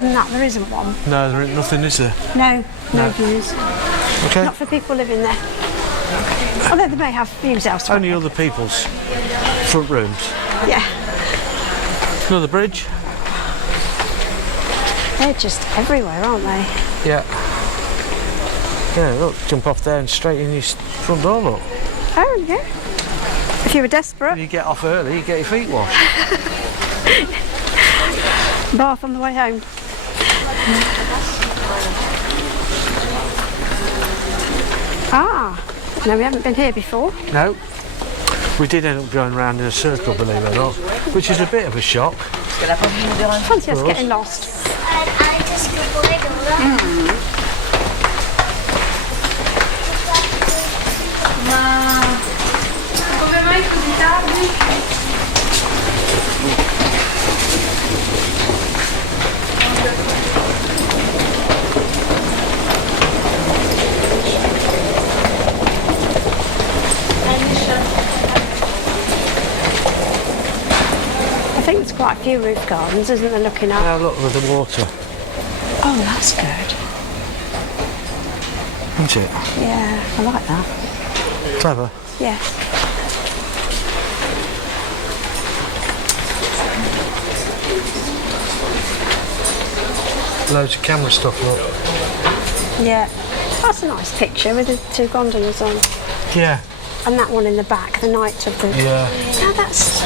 No, there isn't one. No, there ain't nothing, is there? No views. Okay. Not for people living there. Although they may have views elsewhere. Only other people's front rooms. Yeah. Another bridge. They're just everywhere, aren't they? Yeah. Yeah, look, jump off there and straight in your front door, look. Oh, yeah. If you were desperate. When you get off early, you get your feet washed. Bath on the way home. Ah, no, we haven't been here before. No. We did end up going round in a circle, believe it or not, which is a bit of a shock. Fancy us getting lost. Come mai così tardi? I think there's quite a few roof gardens, isn't there, looking up? Now look with the water. Oh, that's good. Isn't it? Yeah, I like that. Clever. Yeah. Loads of camera stuff, look. Yeah. That's a nice picture with the two gondolas on. Yeah. And that one in the back, the night of the... Yeah. Now that's...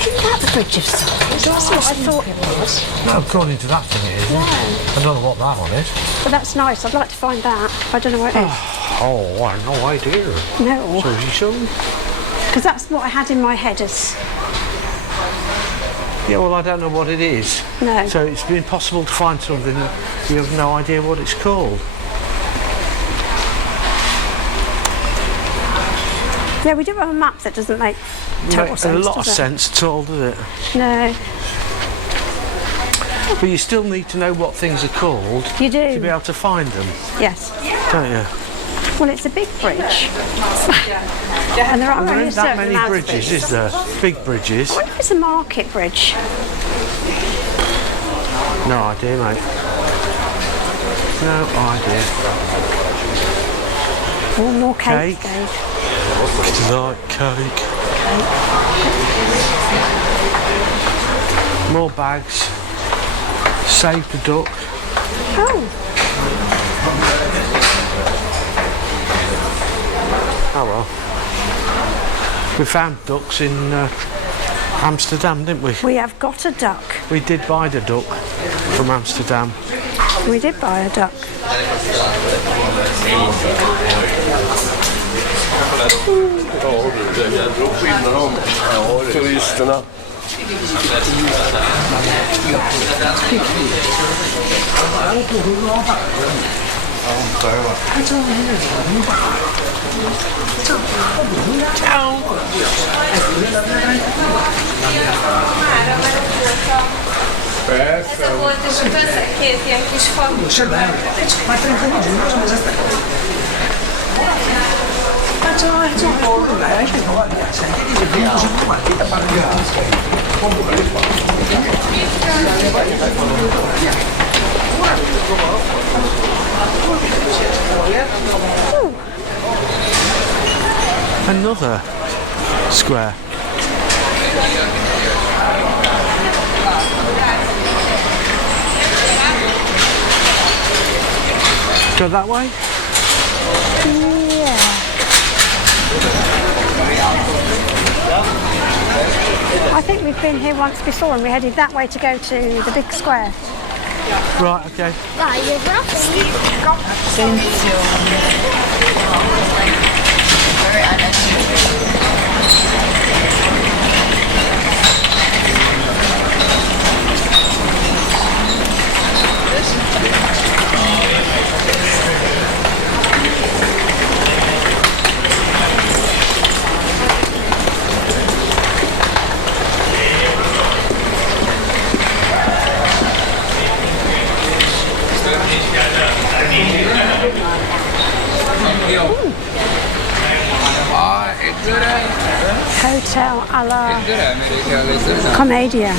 Isn't that the Bridge of Sighs? That's what I thought it was. No, according to that thing it isn't. No. I don't know what that one is. But that's nice. I'd like to find that. I don't know what it is. Oh, I have no idea. No. So you show? Because that's what I had in my head as... Yeah, well, I don't know what it is. No. So it's been possible to find something and you have no idea what it's called. Yeah, we do have a map that doesn't make total sense, a lot of does it? sense at all, does it? No. But you still need to know what things are called You do. to be able to find them, Yes. don't you? Well, it's a big bridge. And there aren't There only a ain't that certain many amount of bridges, bridges. is there? Big bridges. I wonder if it's a market bridge. No idea, mate. No idea. Oh, more cake. Cake. Like cake. More bags. Save the duck. Oh, Oh well. We found ducks in Amsterdam, didn't we? we have got a duck. We did buy the duck from Amsterdam. We did buy a duck. Turisterna. Questa volta su questa che ti anche sfondo. Another square. Go that way? Yeah. I think we've been here once before and we headed that way to go to the big square. Right, okay. Right, you're Hotel a la Commedia.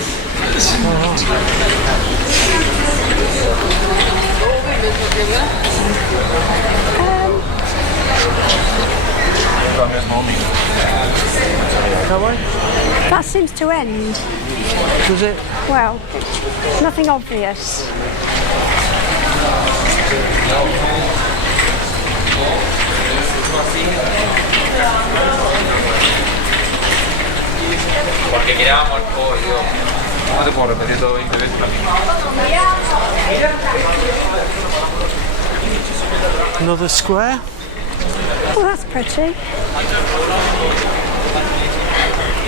That way? That seems to end. Does it? Well, it's nothing obvious. Porque mirábamos al pollo. No te puedo repetir todo 20 veces. Another square? Oh, that's pretty.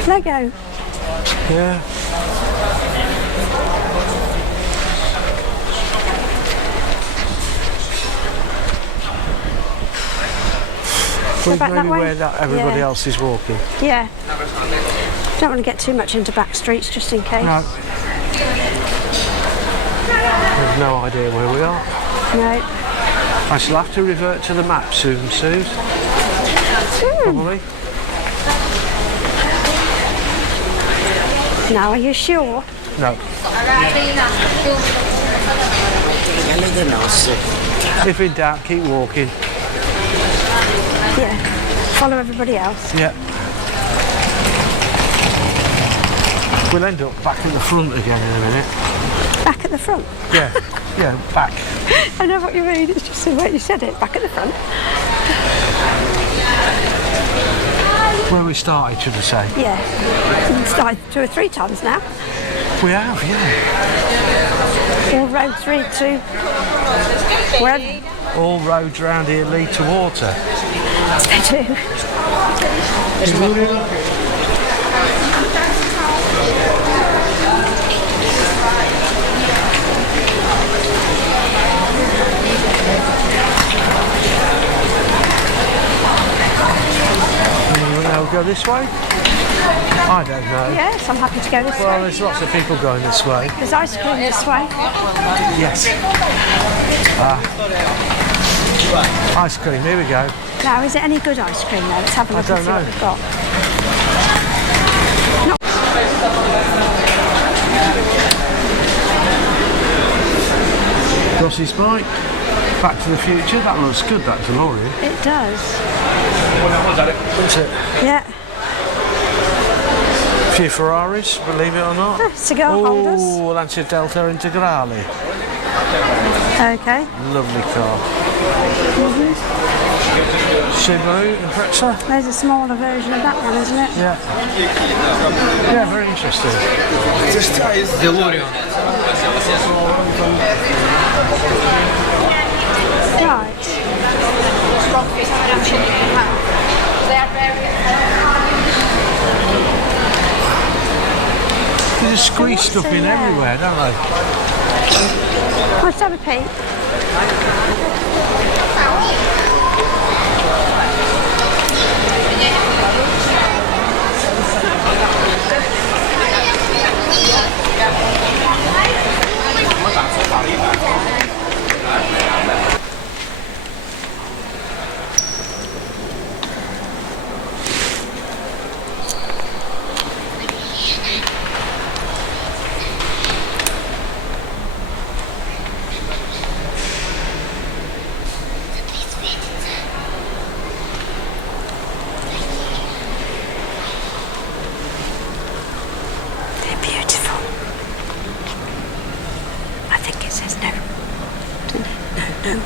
Lego. Yeah. Well, back maybe that way? where everybody Yeah. else is walking. Yeah. Don't want to get too much into back streets just in case. No. I've no idea where we are. No. I shall have to revert to the map soon, Suze. Probably. Now, are you sure? No. If in doubt, keep walking. Yeah. Follow everybody else. Yeah. We'll end up back at the front again in a minute. Back at the front. Yeah. Yeah, back. I know what you mean. It's just the way you said it. Back at the front. Where we started, should I say? Yeah. We've started 2 or 3 times now. We have, yeah. All roads lead to wherever All roads around here lead to water. they do. Now go this way? I don't know. Yes, I'm happy to go this Well, way. there's lots of people going this way. There's ice cream this way. Yes. Ice cream, here we go. Now, is it any good ice cream though? Let's have a look I and don't see what know. we've got. Ross's bike. Back to the Future. That looks good, that DeLorean. It does. Isn't it? Yeah. A few Ferraris, believe it or not. Cigar holders. Oh, Lancia Delta Integrale. Okay. Lovely car. Subaru Impreza. There's a smaller version of that one, isn't it? Yeah. Yeah, very interesting. DeLorean. Right. They just squeeze stuff in yeah. everywhere, don't they? Let's have a peek.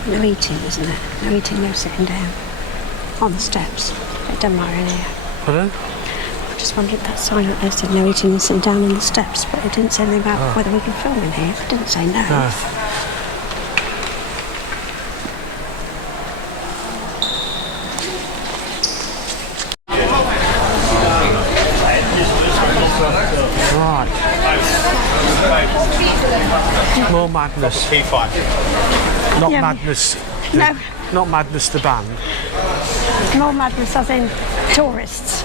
No eating, isn't it? No eating, no sitting down. On the steps. It doesn't matter in here. Pardon? I just wondered if that sign up there said no eating and sitting down on the steps, but it didn't say anything about whether we can film in here. It didn't say no. No. Right. More madness. Not Yeah. madness. No. Not madness the band. More madness as in tourists.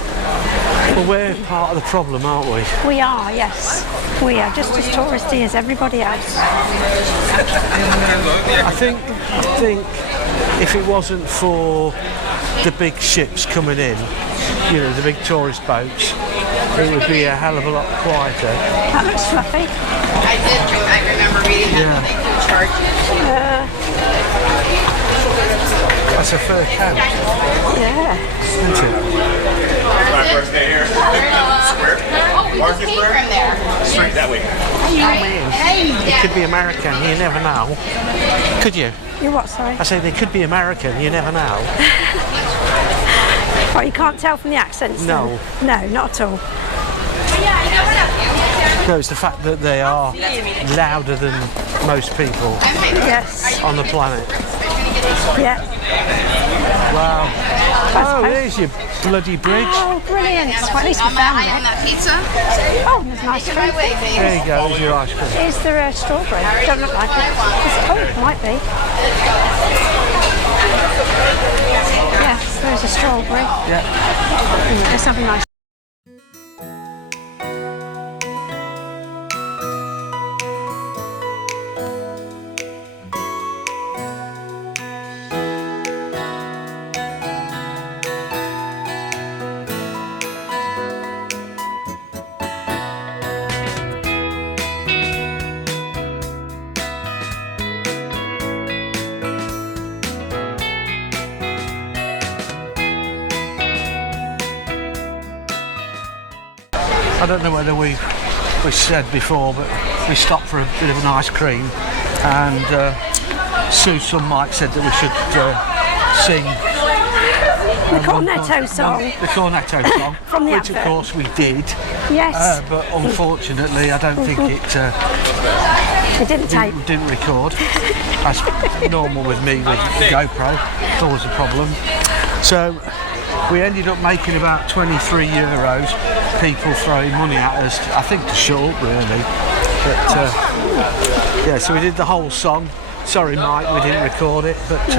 Well, we're part of the problem, aren't we? We are, yes. We are just as touristy as everybody else. I think if it wasn't for the big ships coming in, you know, the big tourist boats, it would be a hell of a lot quieter. That looks fluffy. I remember reading that they can charge you. That's a fur coat, Yeah. isn't it? My first day here. Square. Market Square. From there. Straight that way. It could be American, you never know. Could you? You what, sorry? I say they could be American, you never know. Oh, you can't tell from the accents? No. Then? No, not at all. No, it's the fact that they are louder than most people Yes. on the planet. Yeah. Wow. I Oh, suppose. there's your bloody bridge. Oh, brilliant. Well, at least we I found on it. that pizza. Oh, there's nice fruit. There you go, there's your ice cream. Is there a strawberry? Don't look like it. Oh, it might be. Yes, there's a strawberry. Yeah. Let's have a nice. I don't know whether we said before, but we stopped for a bit of an ice cream, and Susan Mike said that we should sing The cornetto song. the cornetto song, From the which of advert. course we did, Yes. but unfortunately I don't think It didn't tape. it didn't record. That's normal with me with the GoPro, it's always a problem. So we ended up making about 23 euros, people throwing money at us, I think to shut up really. But yeah, so we did the whole song. Sorry Mike, we didn't record it, but you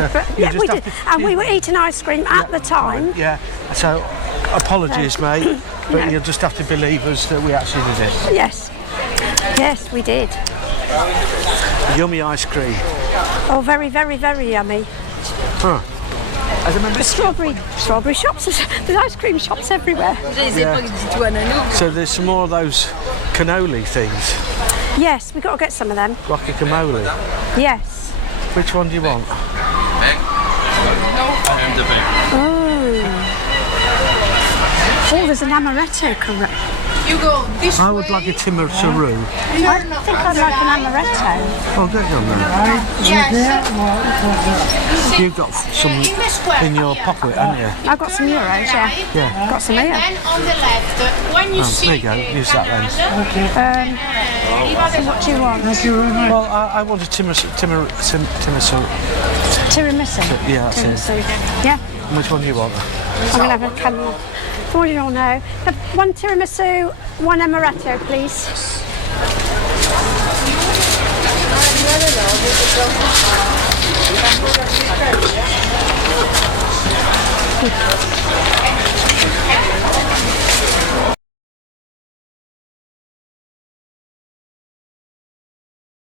Yeah, just we have did. to- And we were eating ice cream at the time. Yeah, so apologies mate, but you'll just have to believe us that we actually did it. Yes. Yes, we did. Yummy ice cream. Oh, very, very, very yummy. Huh. The strawberry shops. There's ice cream shops everywhere. So there's some more of those cannoli things. Yes, we've got to get some of them. Guacamole. Yes. Which one do you want? Oh, there's an amaretto correct. You go this I would like a timoturu. I think I'd like an amaretto. Oh, get you on there. Yes. You've got some In the square. in your pocket, haven't you? I've got some euros, yeah. Yeah. Got some here. And then on the left, when you Oh, see there you go. Use that then. So what do you want? Well, I want a tiramisu. Tiramisu. Yeah, that's it. Tiramisu. Yeah. Which one do you want? I'm going to have a candle. What do you all know? One tiramisu, one amaretto, please.